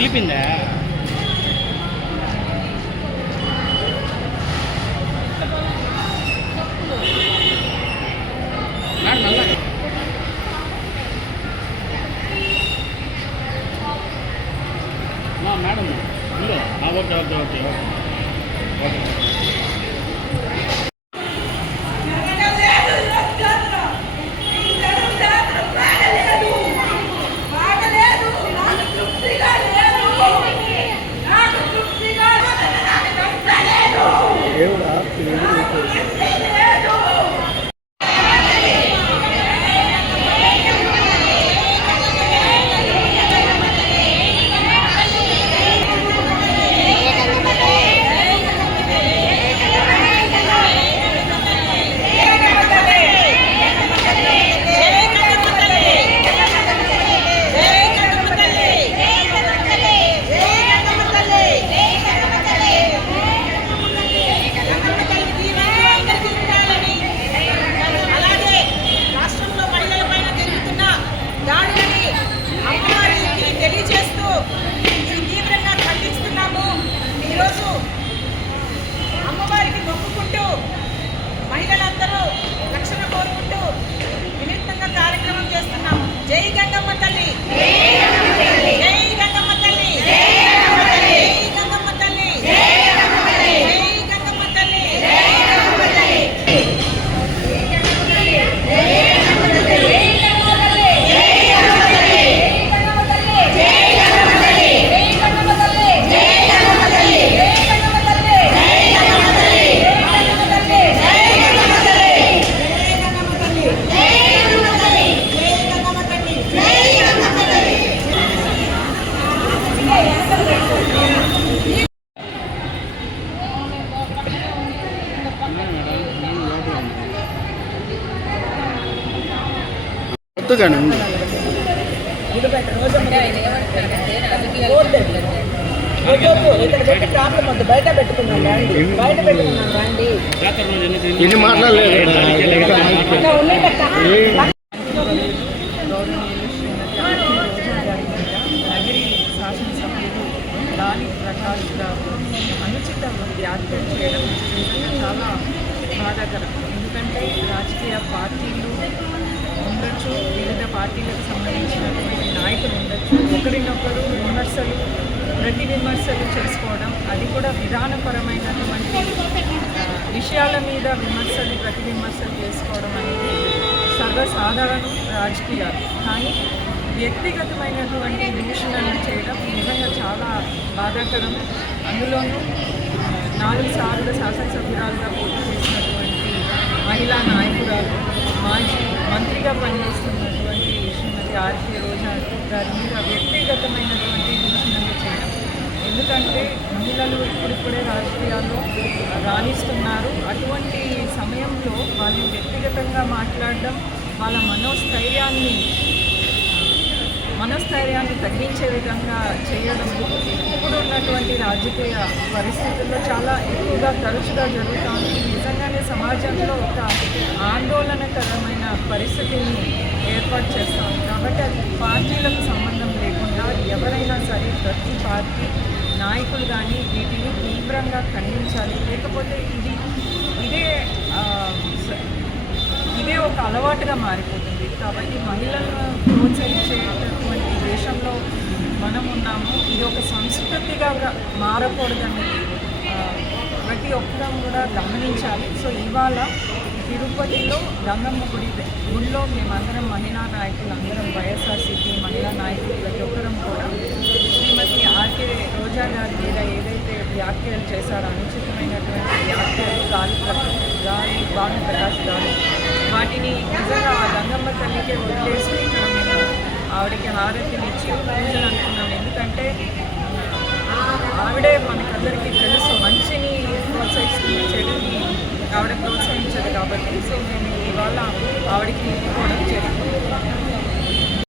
పిలిపిందా madam okay okay okay okay బయట పెట్టుకున్నాం రండి ఎన్ని మాట్లాడలేదు నగరి శాసనసభ్యులు రాణి ప్రకాష్ గారు అనుచిత వ్యాఖ్యలు చేయడం చాలా బాధాకరం. ఎందుకంటే రాజకీయ పార్టీలు ఉండొచ్చు, వివిధ పార్టీలకు సంబంధించినటువంటి నాయకులు ఉండొచ్చు, ఒకరినొకరు ప్రతి విమర్శలు చేసుకోవడం, అది కూడా విధానపరమైనటువంటి విషయాల మీద ప్రతి విమర్శలు చేసుకోవడం అనేది సర్వసాధారణం రాజకీయాలు. కానీ వ్యక్తిగతమైనటువంటి దూషణలు చేయడం నిజంగా చాలా బాధాకరం. అందులోనూ 4 సార్లు శాసనసభ్యురాలుగా పోటీ చేసినటువంటి మహిళా నాయకురాలు, మాజీ మంత్రిగా పనిచేస్తున్నటువంటి శ్రీమతి ఆర్కే రోజా గారి మీద వ్యక్తిగతమైనటువంటి దూషణలు చేయడం. ఎందుకంటే మహిళలు ఇప్పుడిప్పుడే రాజకీయాల్లో రాణిస్తున్నారు. అటువంటి సమయంలో వాళ్ళని వ్యక్తిగతంగా మాట్లాడడం, వాళ్ళ మనోస్థైర్యాన్ని తగ్గించే విధంగా చేయడం ఇప్పుడున్నటువంటి రాజకీయ పరిస్థితుల్లో చాలా ఎక్కువగా తరచుగా జరుగుతుంది. నిజంగానే సమాజంలో ఒక ఆందోళనకరమైన పరిస్థితిని ఏర్పాటు చేస్తాం. కాబట్టి అది పార్టీలకు సంబంధం లేకుండా ఎవరైనా సరే ప్రతి పార్టీ నాయకులు కానీ వీటిని తీవ్రంగా ఖండించాలి. లేకపోతే ఇదే ఒక అలవాటుగా మారిపోతుంది. కాబట్టి మహిళలను ప్రోత్సహించేటటువంటి దేశంలో మనం ఉన్నాము. ఇది ఒక సంస్కృతిగా మారకూడదని ప్రతి ఒక్కరం కూడా గమనించాలి. సో ఇవాళ తిరుపతిలో గంగమ్మ గుడిలో మేమందరం మహిళా నాయకులు అందరం వైఎస్ఆర్సీపీ మహిళా నాయకులు ప్రతి ఒక్కరం కూడా శ్రీమతి ఆర్కే రోజా గారి మీద ఏదైతే వ్యాఖ్యలు చేశారో అనుచితమైనటువంటి వ్యాఖ్యలు గాలి భానుప్రకాష్ గారు, వాటిని నిజంగా ఆ గంగమ్మ తల్లికే వదిలేసి ఇక్కడ మేము ఆవిడకి హారతినిచ్చి పూజలు అనుకున్నాం. ఎందుకంటే ఆవిడే మనకందరికీ తెలుసు మంచిని ప్రోత్సహిస్తుంది, చెడుని ఆవిడ ప్రోత్సహించదు కాబట్టి. సో మేము ఇవాళ ఆవిడకి